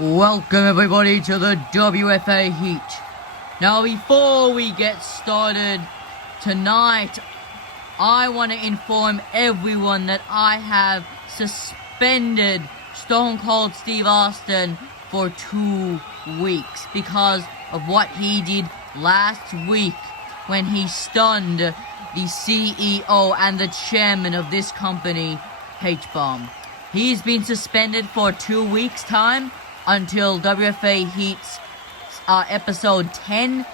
Welcome everybody to the WFA Heat. Now before we get started tonight, I want to inform everyone that I have suspended Stone Cold Steve Austin for 2 weeks because of what he did last week when he stunned the CEO and the chairman of this company, H-Bomb. He's been suspended for 2 weeks' time until WFA Heat's episode 10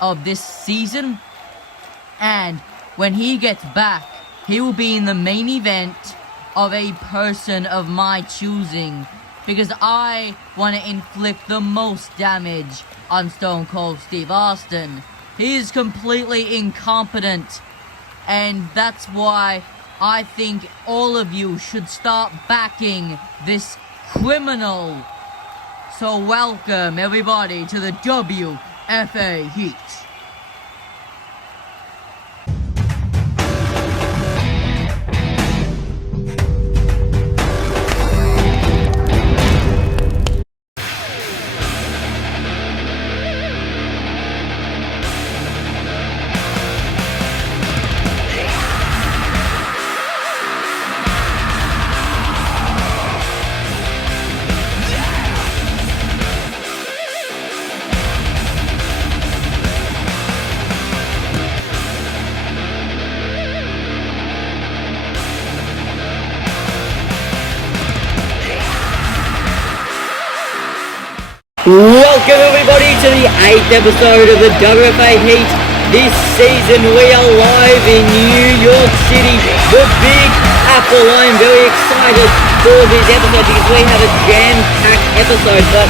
of this season. And when he gets back, he will be in the main event of a person of my choosing, because I want to inflict the most damage on Stone Cold Steve Austin. He is completely incompetent, and that's why I think all of you should start backing this criminal. So welcome everybody to the WFA Heat. Welcome everybody to the 8th episode of the WFA Heat. This season we are live in New York City, the Big Apple. I'm very excited for this episode because we have a jam-packed episode. But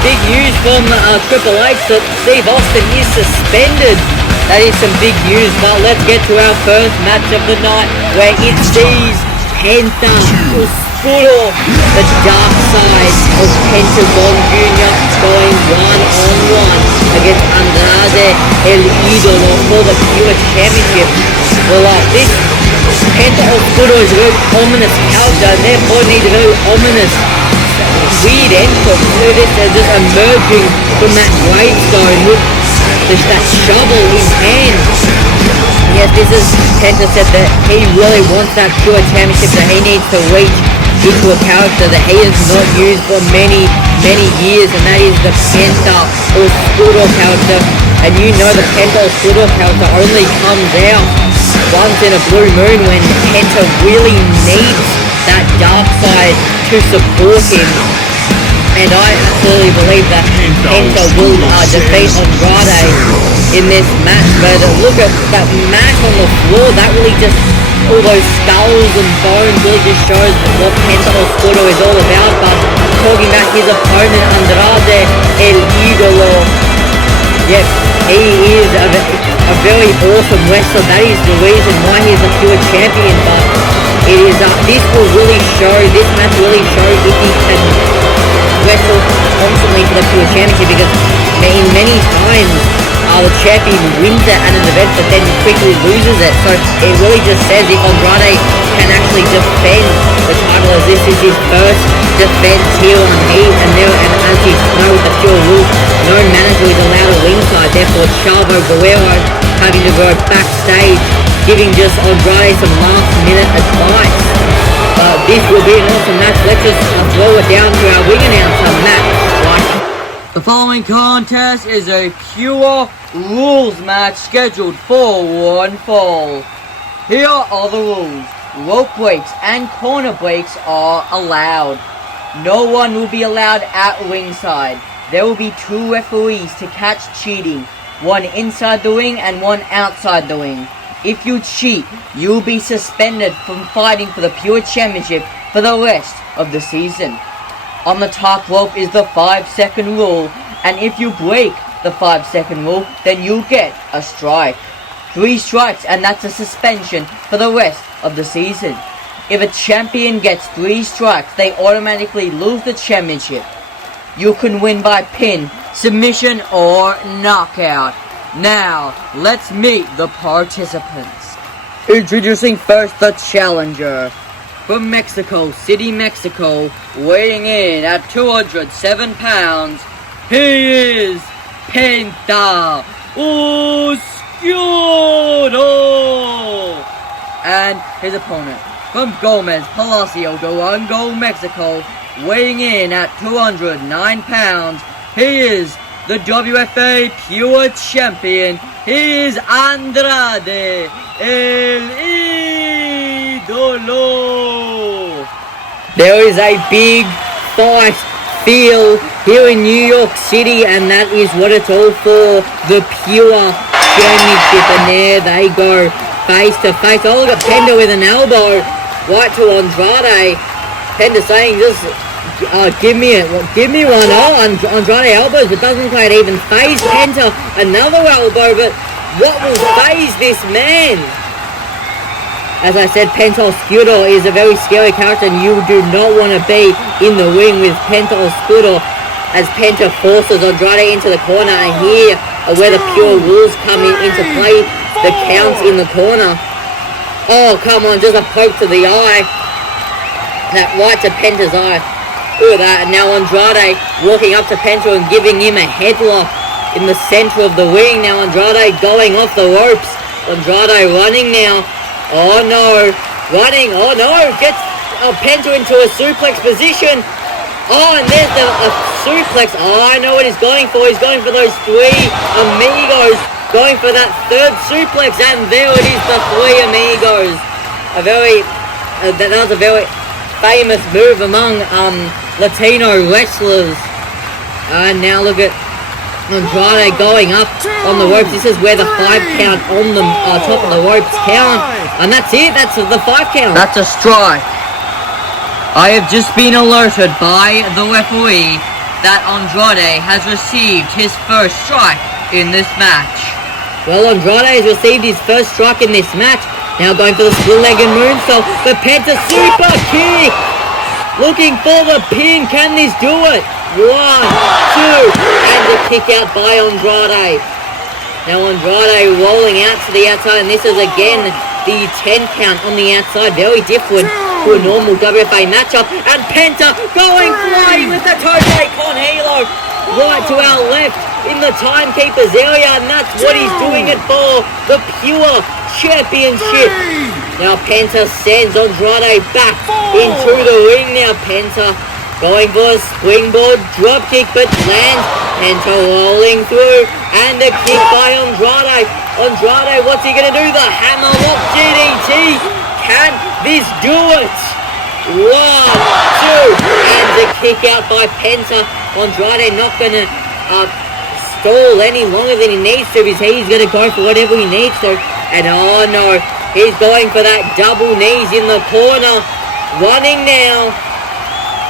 big news from Triple H that Steve Austin is suspended. That is some big news, but let's get to our first match of the night, where it sees Penta Osucro, the dark side of Pentagon Jr. going one-on-one against Andrade El Idolo for the Pure Championship. Well, this Penta Osucro is a very ominous character, and therefore needs a very ominous, weird entrance to this. They're just emerging from that gravestone with just that shovel in hand. Yes, this is Penta said that he really wants that Pure Championship, that he needs to reach into a character that he has not used for many years, and that is the Penta Osucro character. And you know the Penta Osucro character only comes out once in a blue moon, when Penta really needs that dark side to support him. And I absolutely believe that Penta will defeat Andrade in this match. But look at that match on the floor, that really just, all those skulls and bones really just shows what Penta Osucro is all about. But talking about his opponent, Andrade El Idolo, yep, he is a very awesome wrestler. That is the reason why he is a Pure Champion. But it is this will really show, this match really shows if he can wrestle constantly for the Pure Championship, because in many times the champion wins it at an event but then quickly loses it. So it really just says if Andrade can actually defend the title, as this is his first defense here on Heat, and as you know with the Pure rules, no manager is allowed a ringside. Therefore Chavo Guevera having to go backstage, giving just Andrade some last minute advice. This will be an awesome match. Let's just throw it down to our ring announcer, Matt. The following contest is a pure rules match scheduled for one fall. Here are the rules. Rope breaks and corner breaks are allowed. No one will be allowed at ringside. There will be 2 referees to catch cheating, one inside the ring and one outside the ring. If you cheat, you will be suspended from fighting for the Pure Championship for the rest of the season. On the top rope is the 5-second rule, and if you break the 5-second rule, then you get a strike. 3 strikes, and that's a suspension for the rest of the season. If a champion gets 3 strikes, they automatically lose the championship. You can win by pin, submission, or knockout. Now, let's meet the participants. Introducing first the challenger. from Mexico City, Mexico, weighing in at 207 pounds, he is Penta Osucro. And his opponent from Gomez Palacio, Durango, Mexico, weighing in at 209 pounds, he is the WFA Pure Champion. He is Andrade El Idolo. There is a big fight feel here in New York City, and that is what it's all for, the Pure Championship. And there they go, face to face. Oh, look at Penta with an elbow right to Andrade. Penta saying, just give me one. Oh, Andrade elbows, but doesn't quite even phase Penta. Another elbow, but what will phase this man? As I said, Penta Osucro is a very scary character, and you do not want to be in the ring with Penta Osucro, as Penta forces Andrade into the corner. And here are where the Pure rules come into play. The counts in the corner. Oh, come on, just a poke to the eye. That right to Penta's eye. Look at that. And now Andrade walking up to Penta and giving him a headlock in the center of the ring. Now Andrade going off the ropes. Andrade running now. Oh no, running, oh no, gets Penta into a suplex position. Oh, and there's a suplex. Oh, I know what he's going for. He's going for those three amigos. Going for that third suplex, and there it is, the three amigos. That was a very famous move among Latino wrestlers. And now look at Andrade going up on the ropes. This is where the 5 count on the top of the ropes count. And that's it. That's the 5 count. That's a strike. I have just been alerted by the referee that Andrade has received his first strike in this match. Well, Andrade has received his first strike in this match. Now going for the split-legged moonsault. The Penta super kick. Looking for the pin. Can this do it? 1, 2, and the kick out by Andrade. Now Andrade rolling out to the outside, and this is again the 10 count on the outside, very different to a normal WFA matchup. And Penta going flying with the tope con hilo right to our left in the timekeeper's area, and that's what he's doing it for, the Pure Championship. Now Penta sends Andrade back into the ring. Now Penta going for a springboard dropkick, but lands. Penta rolling through, and a kick by Andrade. Andrade, what's he going to do? The hammerlock DDT. Can this do it? 1, 2, and the kick out by Penta. Andrade not going to stall any longer than he needs to. He's going to go for whatever he needs to. And oh no, he's going for that double knees in the corner. Running now.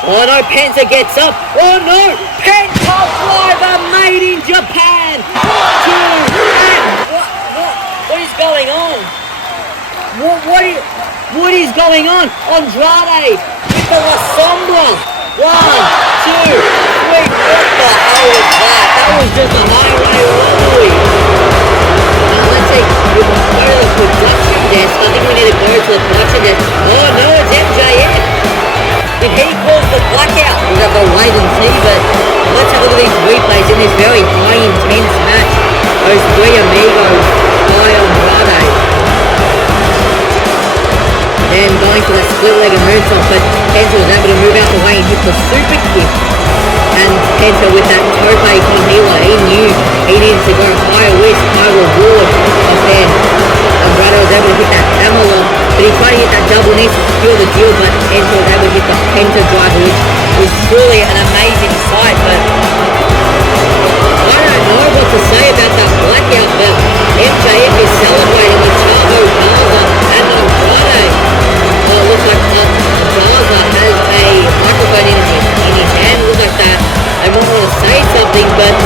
Oh no, Penta gets up. Oh no, Penta driver made in Japan. 2, and what is going on? What is going on? Andrade with the La Sombra. 1, 2, 3. What the hell was that? That was just a highway robbery. Now let's see. We can go to the production desk. I think we need to go to the production desk. Oh no, it's MJF. Did he cause the blackout? We'll have to wait and see, but let's have a look at these replays in this very high intense match. Those 3 amigos by Andrade. Then going for that split-legged moonsault, but Penta was able to move out the way and hit the super kick. And Penta with that tope con hilo, he knew he needed to go higher risk, high reward. And then Andrade was able to hit that hammerlock, but he tried to hit that double knee to secure the deal, but Penta was able to hit the Penta driver, which was truly an amazing sight. But I don't know what to say about that blackout, but MJF is celebrating with Chavo Garza and Andrade. Oh, it looks like Garza has a microphone in his hand. It looks like that. I might want to say something, but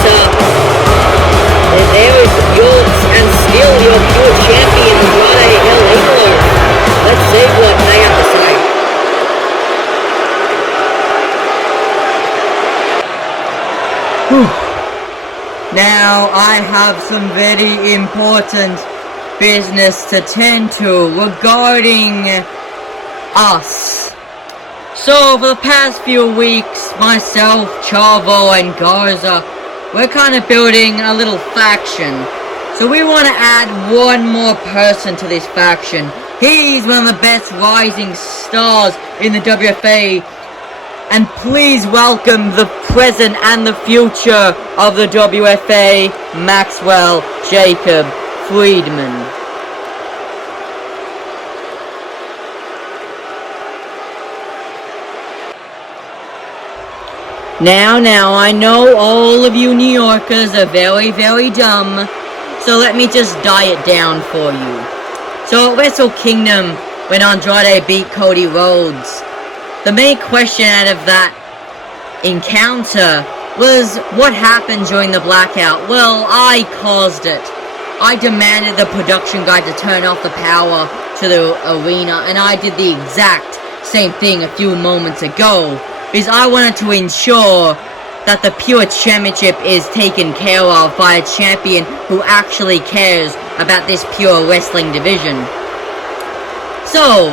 there is yours and still your Pure Champion, Andrade El Idolo. Let's see what they have to say. Now I have some very important business to tend to regarding us. So for the past few weeks, myself, Chavo, and Garza, we're kind of building a little faction. So we want to add one more person to this faction. He's one of the best rising stars in the WFA. And please welcome the present and the future of the WFA, Maxwell Jacob Friedman. Now, I know all of you New Yorkers are very, very dumb, so let me just die it down for you. So at Wrestle Kingdom, when Andrade beat Cody Rhodes, the main question out of that encounter was what happened during the blackout. Well, I caused it. I demanded the production guy to turn off the power to the arena, and I did the exact same thing a few moments ago, because I wanted to ensure that the Pure Championship is taken care of by a champion who actually cares about this Pure Wrestling division. So,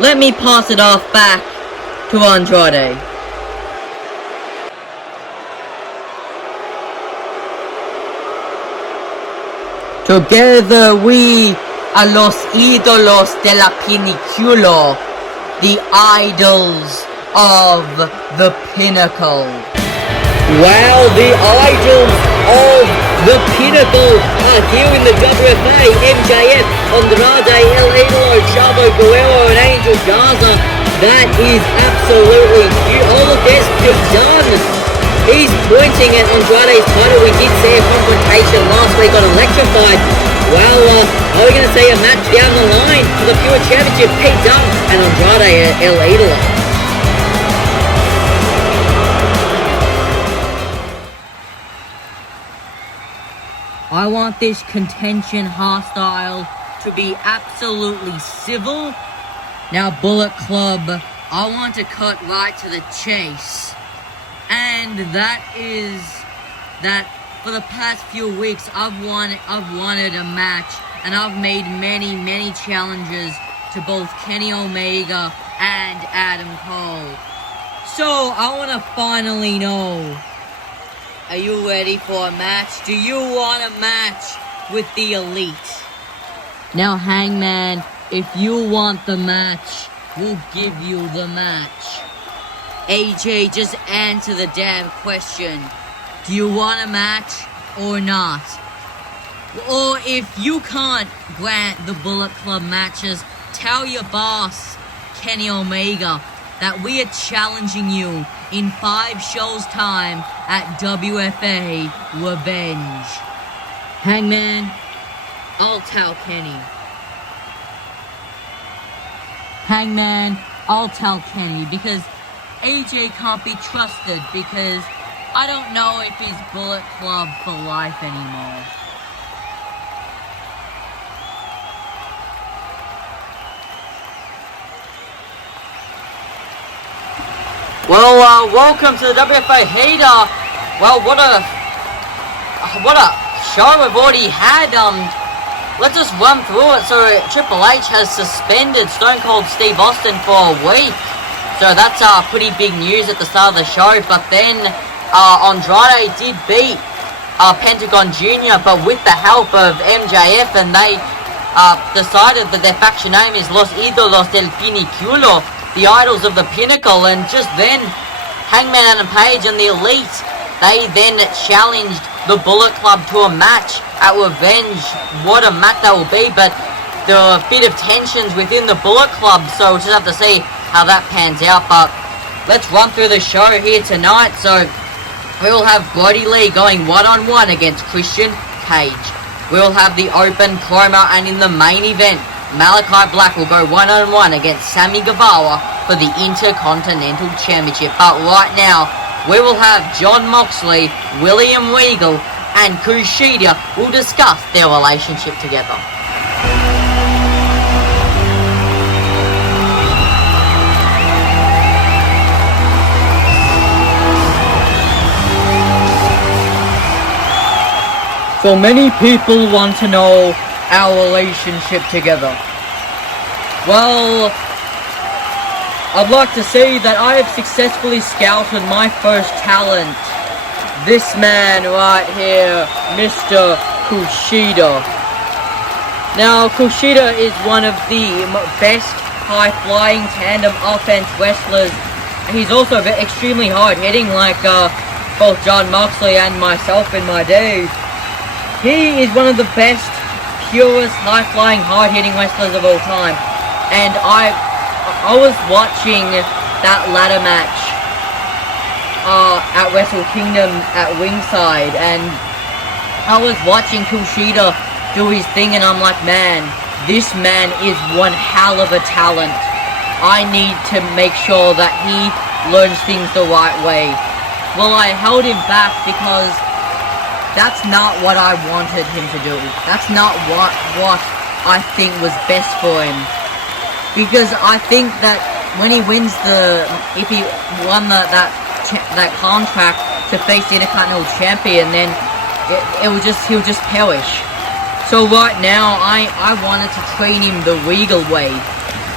let me pass it off back to Andrade. Together we are los ídolos de la Pinnacle, the idols of the pinnacle. Wow, the idols of the pinnacle are here in the WFA. MJF, Andrade El Idolo, Chavo Guevara, and Angel Garza. That is absolutely huge. Oh look, there's Big John. He's pointing at Andrade's title. We did see a confrontation last week on Electrified. Well, are we going to see a match down the line for the Pure Championship? Pete Dunne and Andrade El Idolo. I want this contention hostile to be absolutely civil. Now, Bullet Club, I want to cut right to the chase. And that is that for the past few weeks, I've wanted a match, and I've made many challenges to both Kenny Omega and Adam Cole. So, I want to finally know, are you ready for a match? Do you want a match with the Elite? Now, Hangman, if you want the match, we'll give you the match. AJ, just answer the damn question. Do you want a match or not? Or if you can't grant the Bullet Club matches, tell your boss, Kenny Omega, that we are challenging you in 5 shows' time at WFA Revenge. Hangman, I'll tell Kenny. Hangman, I'll tell Kenny, because AJ can't be trusted, because I don't know if he's Bullet Club for life anymore. Well, welcome to the WFA Heat. Well, what a show we've already had. Let's just run through it. So Triple H has suspended Stone Cold Steve Austin for a week. So that's pretty big news at the start of the show. But then Andrade did beat Pentagon Jr., but with the help of MJF, and they decided that their faction name is Los Ídolos del Pinnacle, the Idols of the Pinnacle. And just then, Hangman Adam Page and the Elite, they then challenged the Bullet Club to a match at Revenge. What a match that will be, but there are a bit of tensions within the Bullet Club, so we'll just have to see how that pans out. But let's run through the show here tonight. So we will have Brodie Lee going one-on-one against Christian Cage. We will have the open promo, and in the main event, Malakai Black will go one-on-one against Sammy Guevara for the Intercontinental Championship. But right now, we will have John Moxley, William Regal, and Kushida will discuss their relationship together. So many people want to know our relationship together. Well, I'd like to say that I have successfully scouted my first talent. This man right here, Mr. Kushida. Now, Kushida is one of the best high-flying tandem offense wrestlers. He's also extremely hard-hitting, like both John Moxley and myself in my days. He is one of the best, purest, high-flying, hard-hitting wrestlers of all time. And I was watching that ladder match at Wrestle Kingdom at ringside, and I was watching Kushida do his thing, and I'm like, man, this man is one hell of a talent. I need to make sure that he learns things the right way. Well, I held him back because that's not what I wanted him to do. That's not what I think was best for him. Because I think that when he wins if he won that contract to face the Intercontinental Champion, then he'll just perish. So right now, I wanted to train him the Regal way,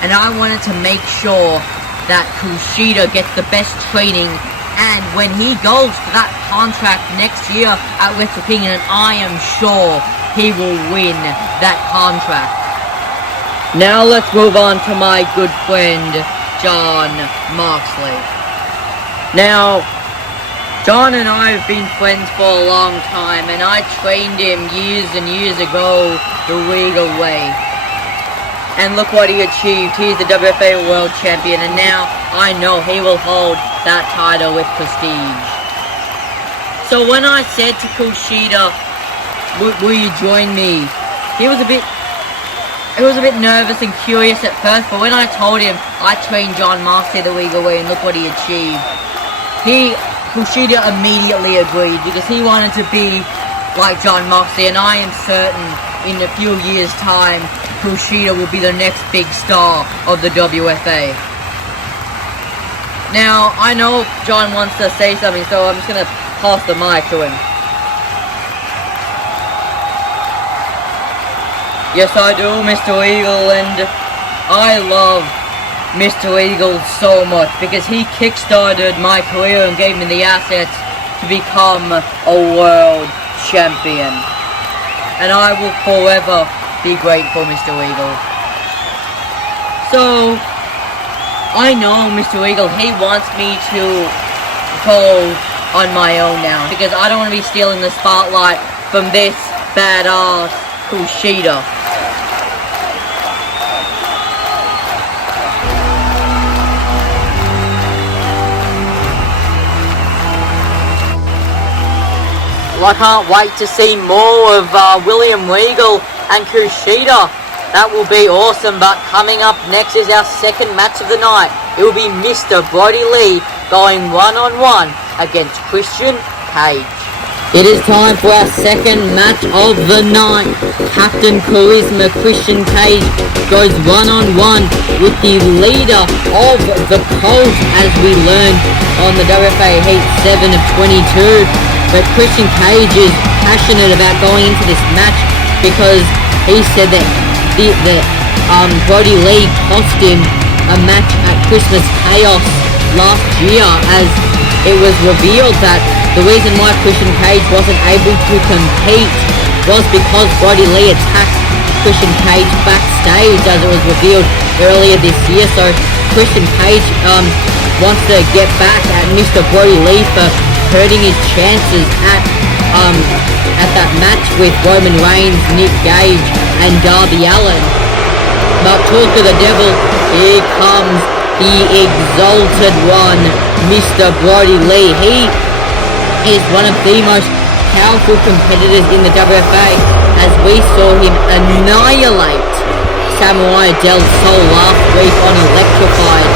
and I wanted to make sure that Kushida gets the best training, and when he goes to that contract next year at Wrestle Kingdom, I am sure he will win that contract. Now let's move on to my good friend, John Moxley. Now, John and I have been friends for a long time, and I trained him years and years ago the Regal way. And look what he achieved. He's the WFA World Champion, and now I know he will hold that title with prestige. So when I said to Kushida, will you join me? He was a bit nervous and curious at first, but when I told him I trained John Moxley the Regal way, and look what he achieved, Kushida immediately agreed, because he wanted to be like John Moxley, and I am certain in a few years' time, Kushida will be the next big star of the WFA. Now, I know John wants to say something, so I'm just going to pass the mic to him. Yes, I do, Mr. Regal, and I love Mr. Regal so much because he kickstarted my career and gave me the assets to become a world champion. And I will forever be grateful, Mr. Regal. So, I know Mr. Regal, he wants me to go on my own now, because I don't want to be stealing the spotlight from this badass Kushida. Well, I can't wait to see more of William Regal and Kushida. That will be awesome, but coming up next is our second match of the night. It will be Mr. Brodie Lee going one-on-one against Christian Cage. It is time for our second match of the night. Captain Charisma Christian Cage goes one-on-one with the leader of the Cult, as we learned on the WFA Heat 7 of 22. But Christian Cage is passionate about going into this match because he said that Brodie Lee cost him a match at Christmas Chaos last year, as it was revealed that the reason why Christian Cage wasn't able to compete was because Brodie Lee attacked Christian Cage backstage, as it was revealed earlier this year. So Christian Cage wants to get back at Mr. Brodie Lee for hurting his chances at that match with Roman Reigns, Nick Gage, and Darby Allin. But talk to the devil, here comes the Exalted One, Mr. Brodie Lee. He is one of the most powerful competitors in the WFA, as we saw him annihilate Samurai Del Sol last week on Electrified.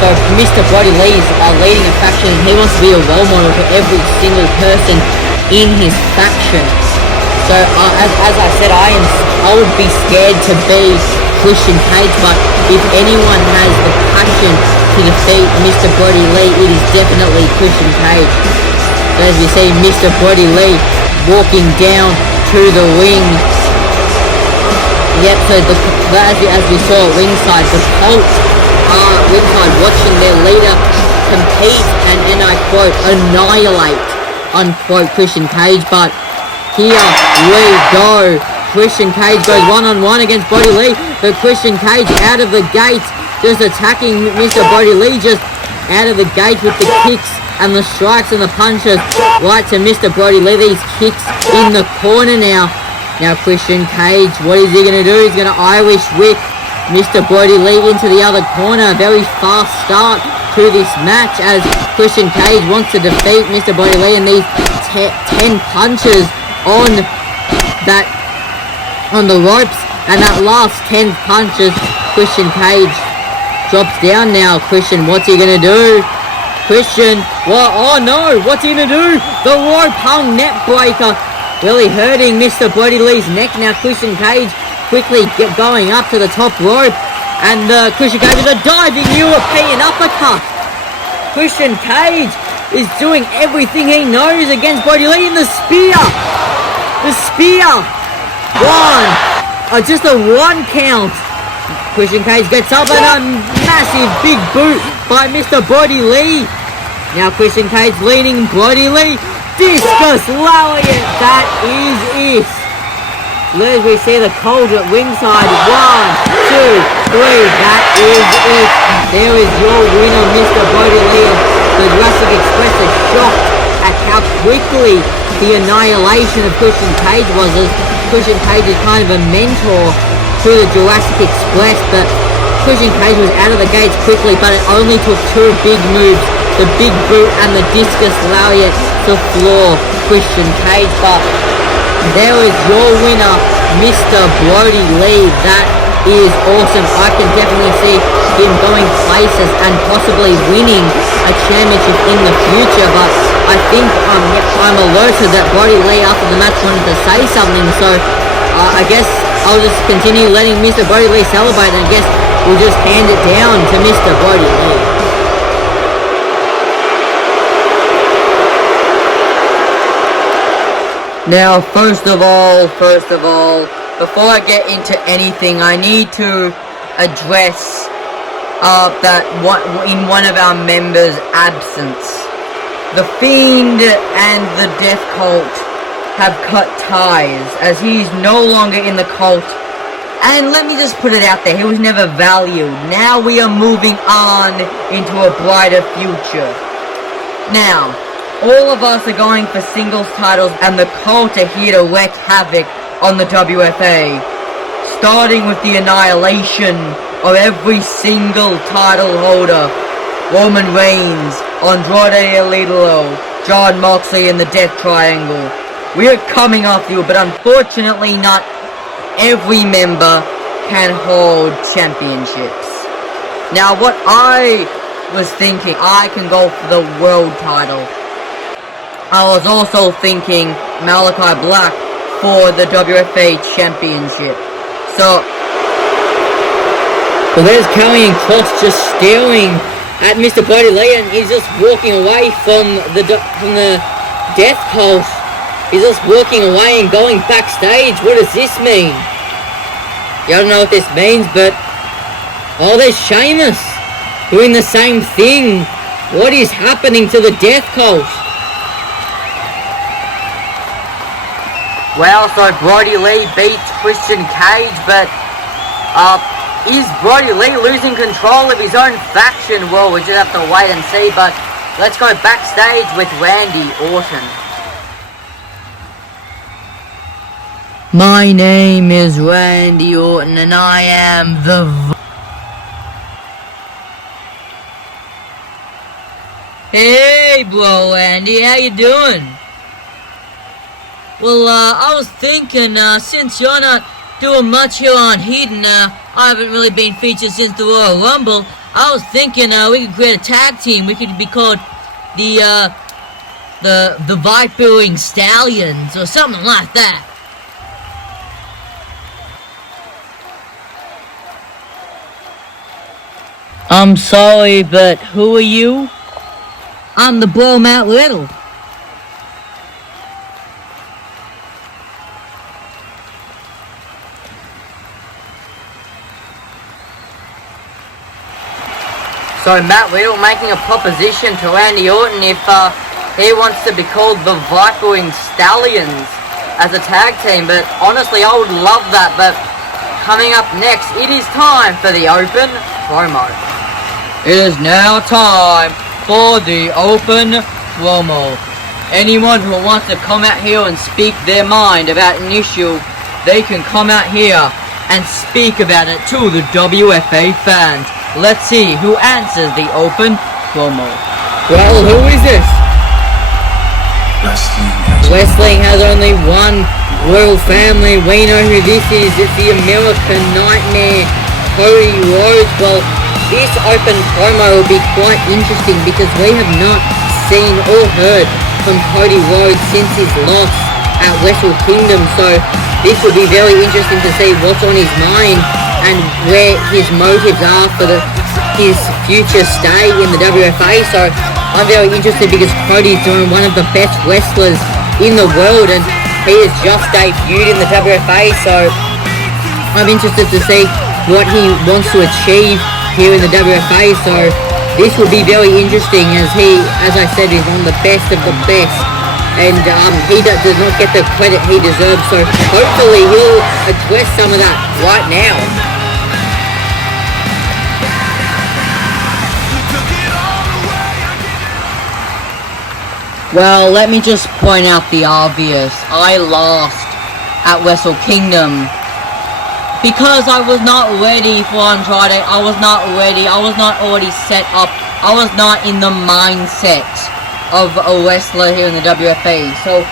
So Mr. Brodie Lee is leading a faction, and he wants to be a role model for every single person in his faction. So as I said, I would be scared to be Christian Cage, but if anyone has the passion to defeat Mr. Brodie Lee, it is definitely Christian Cage. So as we see Mr. Brodie Lee walking down to the ring. Yep, so as we saw at ringside, the Cult ringside watching their leader compete and I quote, annihilate, unquote, Christian Cage. But here we go. Christian Cage goes one-on-one against Brodie Lee, but Christian Cage out of the gate, just attacking Mr. Brodie Lee, just out of the gate with the kicks and the strikes and the punches right to Mr. Brodie Lee. These kicks in the corner now. Now Christian Cage, what is he going to do? He's going to Irish whip Mr. Brodie Lee into the other corner. Very fast start to this match as Christian Cage wants to defeat Mr. Brodie Lee, and these 10 punches on the ropes, and that last 10 punches, Christian Cage drops down now. Christian, what's he gonna do? Christian, what? Oh no, what's he gonna do? The rope hung neck breaker, really hurting Mr. Brodie Lee's neck. Now Christian Cage quickly going up to the top rope, and Christian Cage with a diving European uppercut. Christian Cage is doing everything he knows against Brodie Lee in the spear. The spear. Just a 1 count. Christian Cage gets up and a massive big boot by Mr. Brodie Lee. Now Christian Cage leading Brodie Lee. Discus lariat. That is it. As we see the Cold at ringside. 1, 2, 3. That is it. There is your winner, Mr. Brodie Lee. The Jurassic Express is shocked at how quickly the annihilation of Christian Cage was, as Christian Cage is kind of a mentor to the Jurassic Express, but Christian Cage was out of the gates quickly, but it only took 2 big moves, the big boot and the discus lariat, to floor Christian Cage. But there is your winner, Mr. Brodie Lee. That is awesome. I can definitely see him going places and possibly winning a championship in the future, but I think I'm alerted that Brodie Lee after the match wanted to say something, so I guess I'll just continue letting Mr. Brodie Lee celebrate, and I guess we'll just hand it down to Mr. Brodie Lee. Now, first of all, before I get into anything, I need to address that in one of our members' absence, the Fiend and the Death Cult have cut ties, as he's no longer in the cult. And let me just put it out there, he was never valued. Now we are moving on into a brighter future. Now, all of us are going for singles titles, and the cult are here to wreak havoc on the WFA, starting with the annihilation of every single title holder. Roman Reigns, Andrade El Idolo, John Moxley and the Death Triangle. We are coming after you, but unfortunately not every member can hold championships. Now what I was thinking, I can go for the world title. I was also thinking Malakai Black for the WFA Championship. So, well, there's Karrion Kross just staring at Mr. Brodie Lee, and he's just walking away from the Death Cult. He's just walking away and going backstage. What does this mean? I don't know what this means, but oh, there's Sheamus doing the same thing. What is happening to the Death Cult? Well, so Brodie Lee beats Christian Cage, but is Brodie Lee losing control of his own faction? Well, we just have to wait and see, but let's go backstage with Randy Orton. My name is Randy Orton, and I am the... Hey, bro, Randy, how you doing? Well, I was thinking, since you're not doing much here on Heat, and I haven't really been featured since the Royal Rumble, I was thinking we could create a tag team. We could be called the Vipering Stallions or something like that. I'm sorry, but who are you? I'm the Bro Matt Riddle. So Matt Riddle making a proposition to Randy Orton if he wants to be called the Vipering Stallions as a tag team. But honestly, I would love that. But coming up next, it is time for the open promo. It is now time for the open promo. Anyone who wants to come out here and speak their mind about an issue, they can come out here and speak about it to the WFA fans. Let's see who answers the open promo. Well, who is this? Wrestling has only one royal family. We know who this is. It's the American Nightmare, Cody Rhodes. Well, this open promo will be quite interesting because we have not seen or heard from Cody Rhodes since his loss at Wrestle Kingdom. So this will be very interesting to see what's on his mind and where his motives are for his future stay in the WFA. So I'm very interested because Cody's doing one of the best wrestlers in the world and he has just debuted in the WFA. So I'm interested to see what he wants to achieve here in the WFA. So this will be very interesting as he, as I said, is one of the best of the best. And he does not get the credit he deserves. So hopefully he'll address some of that right now. Well, let me just point out the obvious. I lost at Wrestle Kingdom because I was not ready for Andrade. I was not ready. I was not already set up. I was not in the mindset of a wrestler here in the WFA. So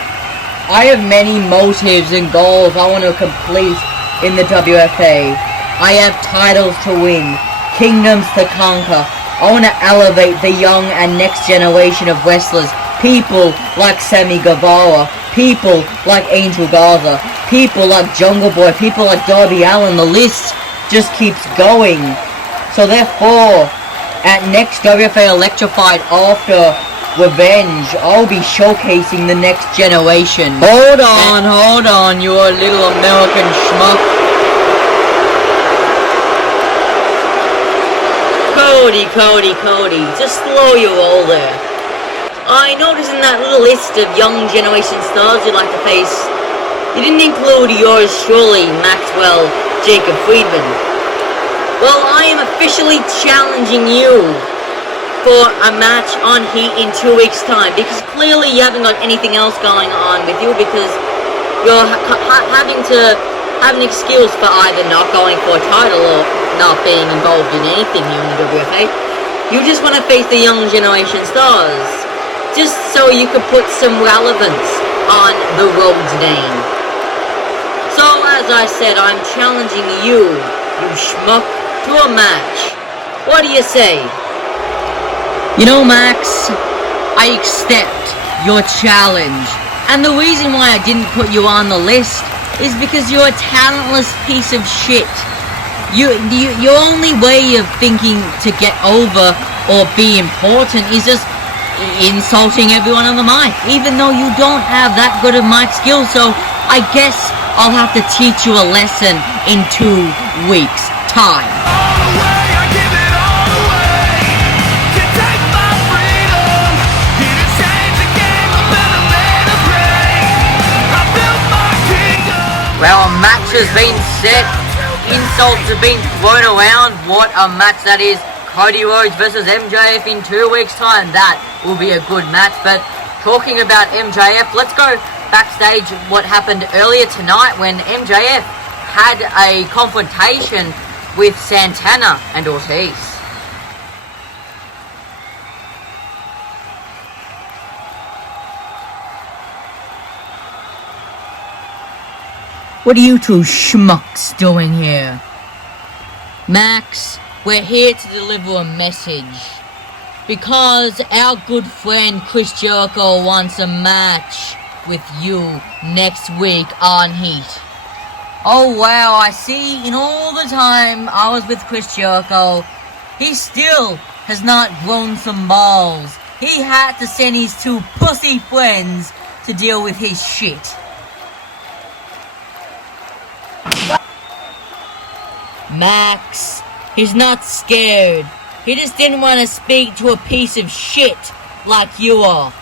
I have many motives and goals I want to complete in the WFA. I have titles to win, kingdoms to conquer. I want to elevate the young and next generation of wrestlers. People like Sammy Guevara, people like Angel Garza, people like Jungle Boy, people like Darby Allin. The list just keeps going. So therefore, at next WFA Electrified after Revenge, I'll be showcasing the next generation. Hold on, you little American schmuck. Cody, just slow your roll there. I noticed in that little list of young generation stars you'd like to face, you didn't include yours truly, Maxwell Jacob Friedman. Well, I am officially challenging you for a match on Heat in 2 weeks' time, because clearly you haven't got anything else going on with you, because you're having to have an excuse for either not going for a title or not being involved in anything here in the WFA. You just want to face the young generation stars, just so you could put some relevance on the Rhodes name. So, as I said, I'm challenging you schmuck, to a match. What do you say? You know, Max, I accept your challenge. And the reason why I didn't put you on the list is because you're a talentless piece of shit. Your only way of thinking to get over or be important is just insulting everyone on the mic, even though you don't have that good of mic skills. So I guess I'll have to teach you a lesson in 2 weeks' time. Well, a match has been set. Insults have been thrown around. What a match that is. Cody Rhodes versus MJF in 2 weeks' time. That will be a good match. But talking about MJF, let's go backstage what happened earlier tonight when MJF had a confrontation with Santana and Ortiz. What are you two schmucks doing here? Max, we're here to deliver a message. Because our good friend Chris Jericho wants a match with you next week on Heat. Oh wow, I see in all the time I was with Chris Jericho, he still has not grown some balls. He had to send his 2 pussy friends to deal with his shit. Max, he's not scared. He just didn't want to speak to a piece of shit like you are.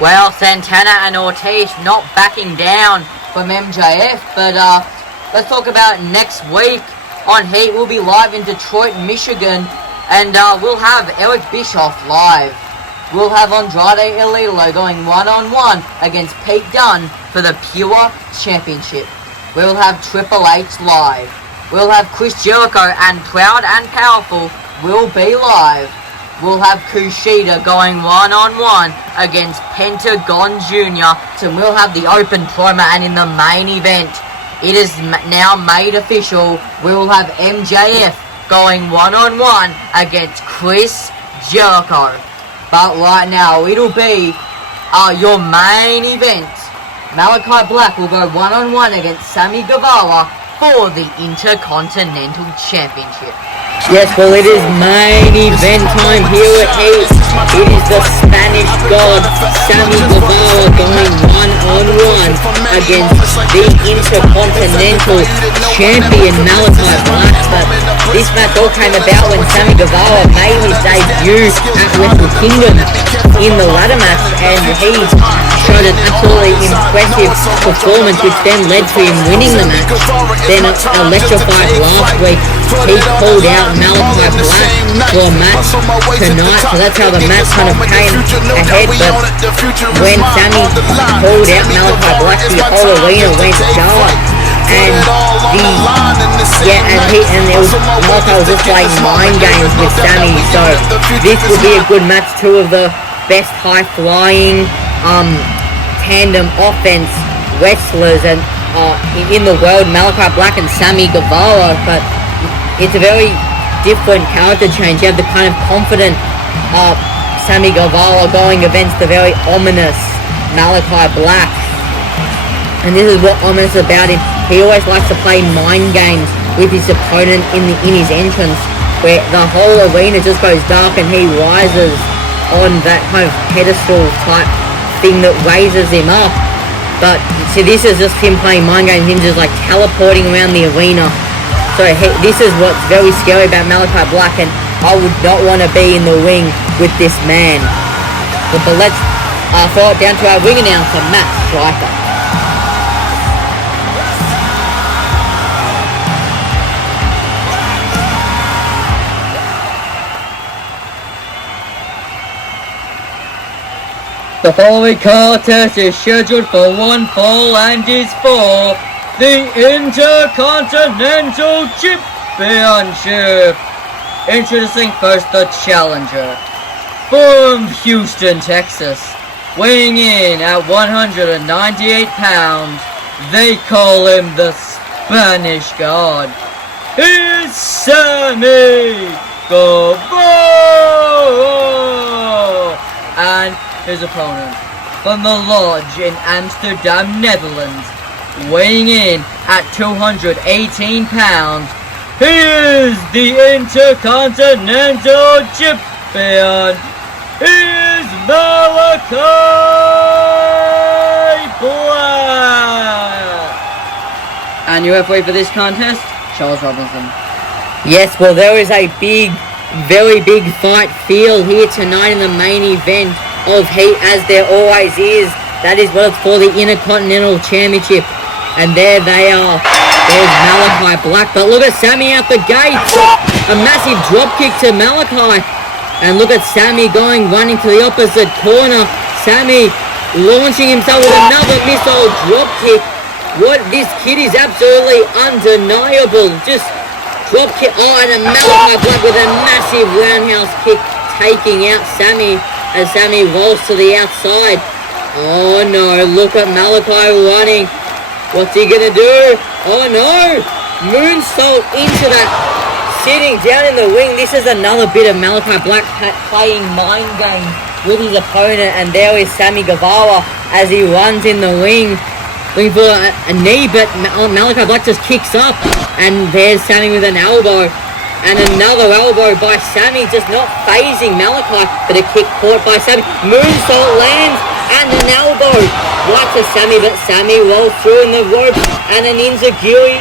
Well, Santana and Ortiz not backing down from MJF, but let's talk about next week on Heat. We'll be live in Detroit, Michigan, and we'll have Eric Bischoff live. We'll have Andrade El Idolo going one-on-one against Pete Dunne for the Pure Championship. We'll have Triple H live. We'll have Chris Jericho and Proud and Powerful will be live. We'll have Kushida going one-on-one against Pentagon Jr. So we'll have the open promo, and in the main event, it is now made official. We will have MJF going one-on-one against Chris Jericho. But right now, it'll be your main event. Malakai Black will go one-on-one against Sammy Guevara for the Intercontinental Championship. Yes, well, it is main event time here at Heat. It is the Spanish God Sammy Guevara going one-on-one against the Intercontinental Champion Malakai Black. But this match all came about when Sammy Guevara made his debut at Wrestle Kingdom in the ladder match, and he showed an absolutely impressive performance, which then led to him winning the match. Then electrified last week, he pulled out Malakai Black for a match tonight, so that's how the match kind of came ahead. But when Sammy pulled out Malakai Black, the whole arena went dark, and Malakai was just playing mind games with Sammy. So this will be a good match. Two of the best high-flying tandem offense wrestlers and in the world, Malakai Black and Sammy Guevara. But it's a very different character change. You have the kind of confident Sammy Guevara going against the very ominous Malakai Black. And this is what ominous about him. He always likes to play mind games with his opponent in his entrance, where the whole arena just goes dark and he rises on that kind of pedestal type thing that raises him up. But see, this is just him playing mind games, him just like teleporting around the arena. So this is what's very scary about Malakai Black, and I would not want to be in the ring with this man. But let's throw it down to our ring announcer, Matt Striker. The following contest is scheduled for one fall and is for the Intercontinental Championship. Introducing first the challenger from Houston, Texas, weighing in at 198 pounds. They call him the Spanish God. He's Sammy Guevara. And his opponent from the Lodge in Amsterdam, Netherlands, weighing in at 218 pounds, he is the Intercontinental Champion. He is Malakai Black. And your referee for this contest, Charles Robinson. Yes, well, there is a very big fight field here tonight in the main event of Heat, as there always is. That is what it's for, the Intercontinental Championship. And there they are. There's Malakai Black. But look at Sammy out the gates. A massive drop kick to Malakai. And look at Sammy running to the opposite corner. Sammy launching himself with another missile drop kick. This kid is absolutely undeniable. Just drop kick. Oh, and a Malakai Black with a massive roundhouse kick, taking out Sammy as Sammy rolls to the outside. Oh no, look at Malakai running. What's he gonna do? Oh no! Moonsault into that, sitting down in the ring. This is another bit of Malakai Black playing mind games with his opponent. And there is Sammy Guevara as he runs in the ring, looking for a knee, but Malakai Black just kicks up. And there's Sammy with an elbow. And another elbow by Sammy, just not phasing Malakai, but a kick caught by Sammy. Moonsault lands, and an elbow right to Sammy, but Sammy rolls through in the ropes, and an enziguri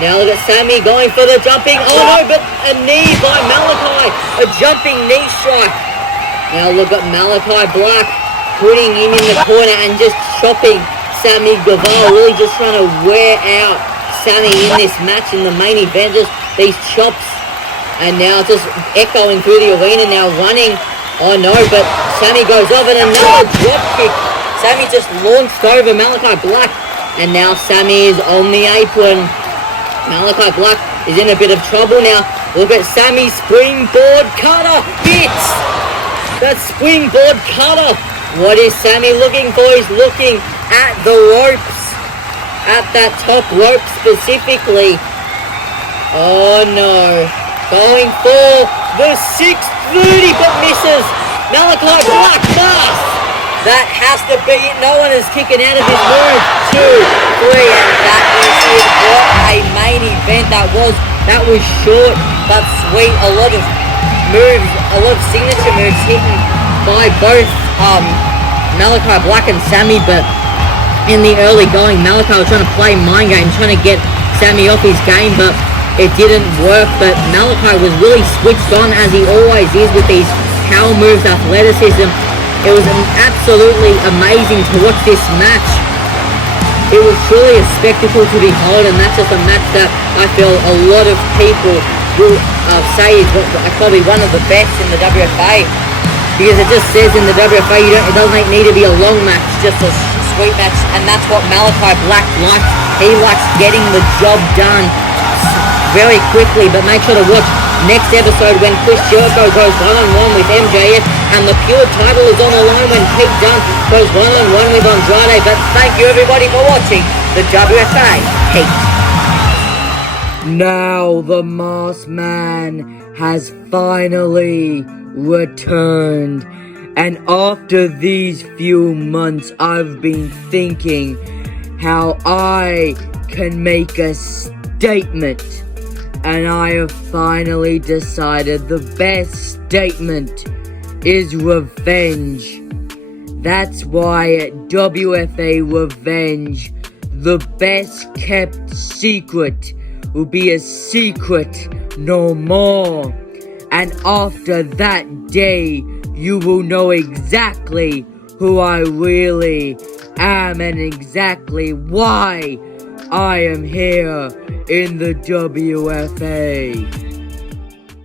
Now look at Sammy going for the jumping. Oh no, but a knee by Malakai. A jumping knee strike. Now look at Malakai Black putting him in the corner and just chopping Sammy Guevara. Really just trying to wear out Sammy in this match in the main event. Just these chops. And now just echoing through the arena now, running. Oh no, but Sammy goes off and another drop kick. Sammy just launched over Malakai Black. And now Sammy is on the apron. Malakai Black is in a bit of trouble now. Look at Sammy's springboard cutter. Hits! That springboard cutter. What is Sammy looking for? He's looking at the ropes. At that top rope specifically. Oh no. Going for the 630 but misses. Malakai Black pass. That has to be it. No one is kicking out of his move. 2, 3, and that is it. What a main event that was. That was short but sweet. A lot of moves, a lot of signature moves hidden by both Malakai Black and Sammy, but in the early going, Malakai was trying to play mind game, trying to get Sammy off his game, but it didn't work. But Malakai was really switched on, as he always is, with these power moves, athleticism. It was absolutely amazing to watch this match. It was truly a spectacle to behold, and that's just a match that I feel a lot of people will say is probably one of the best in the WFA, because it just says in the WFA it doesn't need to be a long match, just a sweet match, and that's what Malakai Black likes. He likes getting the job done very quickly. But make sure to watch next episode when Chris Jericho goes one-on-one with MJF, and the Pure title is on the line when Pete Dunne goes one-on-one with Andrade. But thank you everybody for watching the WFA Heat. Now the Masked Man has finally returned, and after these few months I've been thinking how I can make a statement, and I have finally decided the best statement is revenge. That's why at WFA Revenge, the best kept secret will be a secret no more. And after that day, you will know exactly who I really am and exactly why I am here in the WFA.